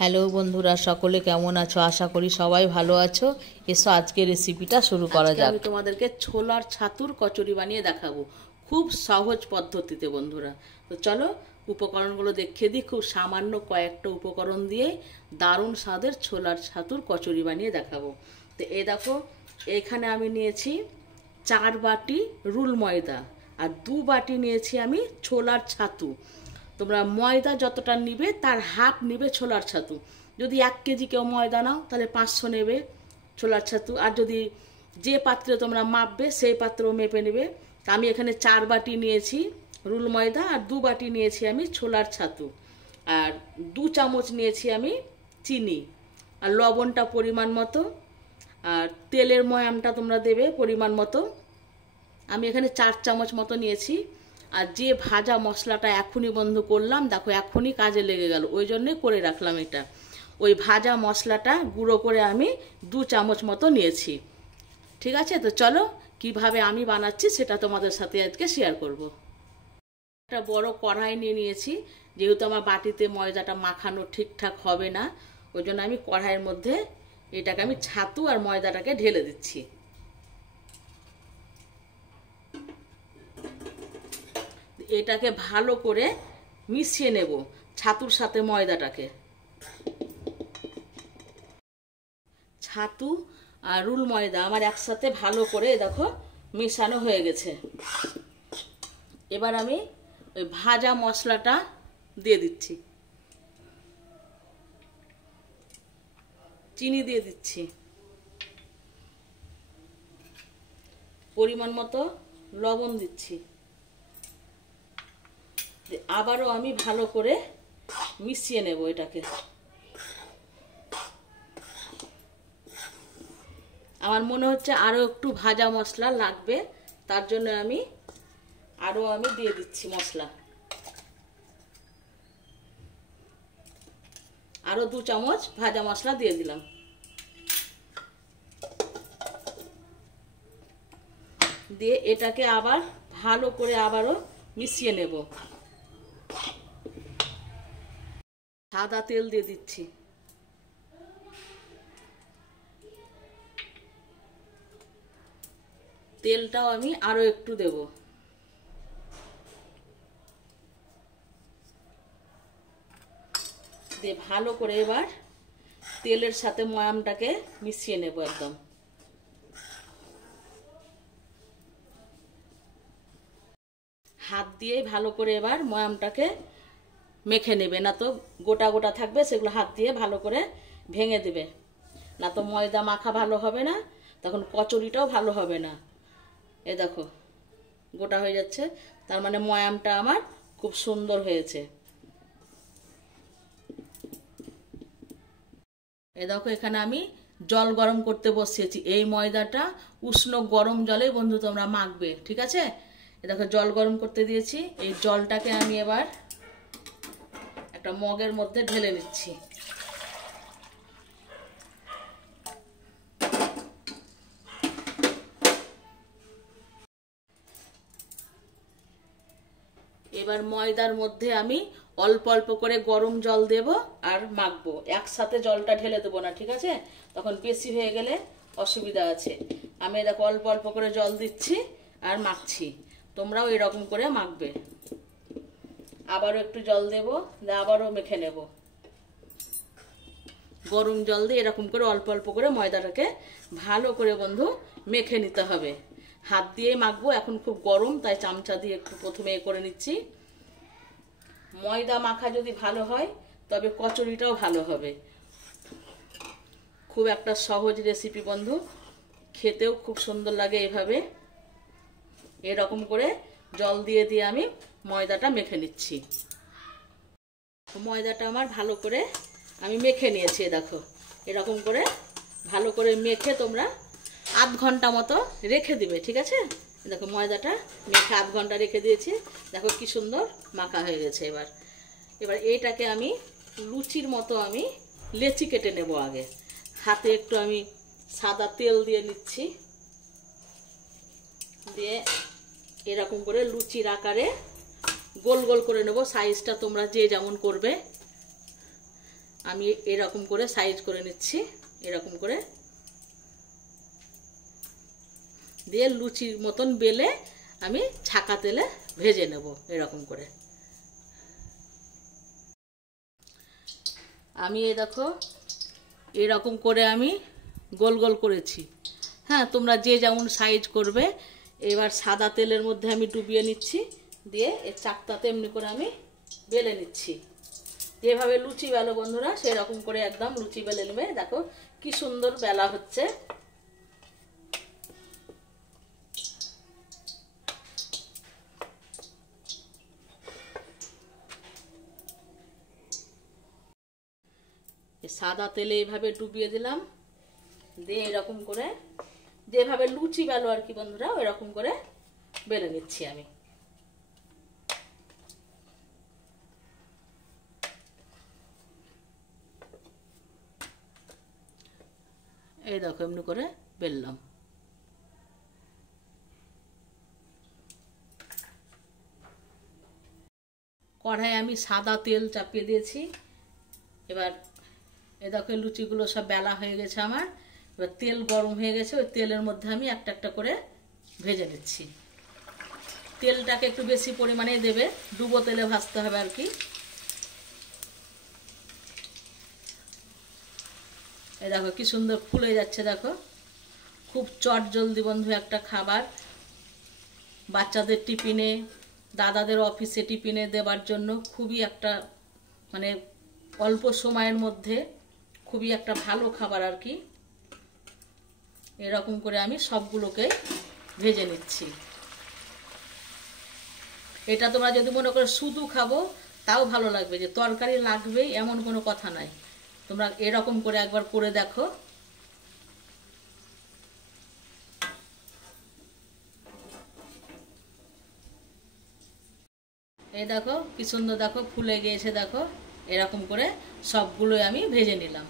Hello বন্ধুরা, সকলে কেমন আছো? আশা করি সবাই ভালো আছো। এসো আজকে রেসিপিটা শুরু করা যাক। আমি তোমাদেরকে ছোলার ছাতুর কচুরি বানিয়ে দেখাবো খুব সহজ পদ্ধতিতে বন্ধুরা। তো চলো উপকরণগুলো দেখিয়ে দিই। খুব সামান্য কয়েকটা উপকরণ দিয়ে দারুণ স্বাদের ছোলার ছাতুর কচুরি বানিয়ে দেখাবো। তো এই দেখো, এখানে আমি নিয়েছি 4 বাটি রুল ময়দা আর 2 বাটি নিয়েছি আমি ছোলার ছাতু। তোমরা ময়দা যতটা নিবে তার হাফ নিবে ছোলার ছাতু। যদি 1 কেজি কেউ ময়দা নাও তাহলে 500 নেবে ছোলার ছাতু। আর যদি যে পাত্রে তোমরা মাপবে সেই পাত্রেও মেপে নেবে। আমি এখানে 4 বাটি নিয়েছি রুল ময়দা আর 2 বাটি নিয়েছি আমি ছোলার ছাতু। আর 2 চামচ নিয়েছি আমি চিনি, আর লবণটা পরিমাণ মতো, আর তেলের ময়ামটা তোমরা দেবে পরিমাণ মতো। আমি এখানে 4 চামচ মতো নিয়েছি। আর যে ভাজা মশলাটা এখনই বন্ধ করলাম, দেখো এখনই কাজে লেগে গেল, ওই জন্যে করে রাখলাম এটা। ওই ভাজা মশলাটা গুঁড়ো করে আমি 2 চামচ মতো নিয়েছি। ঠিক আছে, তো চলো কিভাবে আমি বানাচ্ছি সেটা তোমাদের সাথে আজকে শেয়ার করব। একটা বড় কড়াই নিয়ে নিয়েছি, যেহেতু আমার বাটিতে ময়দাটা মাখানো ঠিকঠাক হবে না, ওই জন্য আমি কড়াইয়ের মধ্যে এটাকে আমি ছাতু আর ময়দাটাকে ঢেলে দিচ্ছি। এটাকে ভালো করে মিশিয়ে নেব ছাতুর সাথে ময়দাটাকে। ছাতু আর রুল ময়দা আমার একসাথে ভালো করে দেখো মেশানো হয়ে গেছে। এবার আমি ওই ভাজা মশলাটা দিয়ে দিচ্ছি, চিনি দিয়ে দিচ্ছি, পরিমাণ মতো লবণ দিচ্ছি। আবারও আমি ভালো করে মিশিয়ে নেব এটাকে। আমার মনে হচ্ছে আরো একটু ভাজা মশলা লাগবে, তার জন্য আমি আরো দিয়ে দিচ্ছি মশলা। আরো 2 চামচ ভাজা মশলা দিয়ে দিলাম। দিয়ে এটাকে আবার ভালো করে আবারও মিশিয়ে নেব। সাদা তেল দিয়ে দিচ্ছি। তেলটাও আমি আরো একটু দেব। দিয়ে ভালো করে এবার তেলের সাথে ময়ামটাকে মিশিয়ে নেব একদম। হাত দিয়ে ভালো করে এবার ময়ামটাকে মেখে নেবে, না তো গোটা গোটা থাকবে, সেগুলো হাত দিয়ে ভালো করে ভেঙে দেবে, না তো ময়দা মাখা ভালো হবে না, তখন কচুরিটাও ভালো হবে না। এ দেখো গোটা হয়ে যাচ্ছে, তার মানে ময়ামটা আমার খুব সুন্দর হয়েছে। এ দেখো এখানে আমি জল গরম করতে বসিয়েছি। এই ময়দাটা উষ্ণ গরম জলে বন্ধু তোমরা মাখবে, ঠিক আছে? এ দেখো জল গরম করতে দিয়েছি। এই জলটাকে আমি এবার একটা মগের মধ্যে ঢেলে নিচ্ছি। এবার ময়দার মধ্যে আমি অল্প অল্প করে গরম জল দেব আর মাখবো, একসাথে জলটা ঢেলে দেবো না, ঠিক আছে? তখন বেশি হয়ে গেলে অসুবিধা আছে। আমি দেখো অল্প অল্প করে জল দিচ্ছি আর মাখছি। তোমরাও এরকম করে মাখবে। আবারও একটু জল দেব, আবারও মেখে নেব। গরম জল দিয়ে এরকম করে অল্প অল্প করে ময়দাটাকে ভালো করে বন্ধু মেখে নিতে হবে। হাত দিয়ে মাখবো, এখন খুব গরম, তাই চামচা দিয়ে একটু প্রথমে করে নিচ্ছি। ময়দা মাখা যদি ভালো হয় তবে কচুরিটাও ভালো হবে। খুব একটা সহজ রেসিপি বন্ধু, খেতেও খুব সুন্দর লাগে। এভাবে এরকম করে জল দিয়ে দিয়ে আমি ময়দাটা মেখে নিচ্ছি। ময়দাটা আমার ভালো করে আমি মেখে নিয়েছি। দেখো এরকম করে ভালো করে মেখে তোমরা আধ ঘন্টা মতো রেখে দিবে, ঠিক আছে? দেখো ময়দাটা মেখে আধ ঘন্টা রেখে দিয়েছি। দেখো কি সুন্দর মাখা হয়ে গেছে। এবার এইটাকে আমি লুচির মতো আমি লেচি কেটে নেব। আগে হাতে একটু আমি সাদা তেল দিয়ে নিচ্ছি, দিয়ে এরকম করে লুচির আকারে গোল গোল করে নেব। সাইজটা তোমরা যে যেমন করবে। আমি এরকম করে সাইজ করে নিচ্ছি, এরকম করে দিয়ে লুচির মতন বেলে আমি ছাকা তেলে ভেজে নেব এরকম করে। আমি এই দেখো এরকম করে আমি গোল গোল করেছি। হ্যাঁ, তোমরা যে যেমন সাইজ করবে। এবার সাদা তেলের মধ্যে আমি ডুবিয়ে নিচ্ছি, দিয়ে এর চাকটাতে এমনি করে আমি বেলে নিচ্ছি। যেভাবে লুচি বেলো বন্ধুরা সেরকম করে একদম লুচি বেলে নেবে। দেখো কি সুন্দর বেলা হচ্ছে। সাদা তেলে এইভাবে ডুবিয়ে দিলাম, দিয়ে এরকম করে যেভাবে লুচি বেলো আর কি বন্ধুরা এরকম করে বেলে নিচ্ছি আমি। এই দেখো এমনি করে বেললাম। কড়াই আমি সাদা তেল চাপিয়ে দিয়েছি। এবার এই দেখো লুচিগুলো সব বেলা হয়ে গেছে আমার। এবার তেল গরম হয়ে গেছে, ওই তেলের মধ্যে আমি একটা একটা করে ভেজে নিচ্ছি। তেলটাকে একটু বেশি পরিমাণে দেবে, ডুবো তেলে ভাজতে হবে আর কি। এই দেখো কি সুন্দর ফুলে যাচ্ছে, দেখো খুব চটজলদি বন্ধু একটা খাবার। বাচ্চাদের টিফিনে, দাদাদের অফিসে টিফিনে দেবার জন্য খুবই একটা মানে অল্প সময়ের মধ্যে খুবই একটা ভালো খাবার আর কি। এরকম করে আমি সবগুলোকে ভেজে নিচ্ছি। এটা তোমরা যদি মনে করো শুধু খাবো তাও ভালো লাগবে, যে তরকারি লাগবেই এমন কোনো কথা নাই। তোমরা এরকম করে একবার করে দেখো। এই দেখো কি সুন্দর, দেখো ফুলে গিয়েছে, দেখো এরকম করে সবগুলোই আমি ভেজে নিলাম।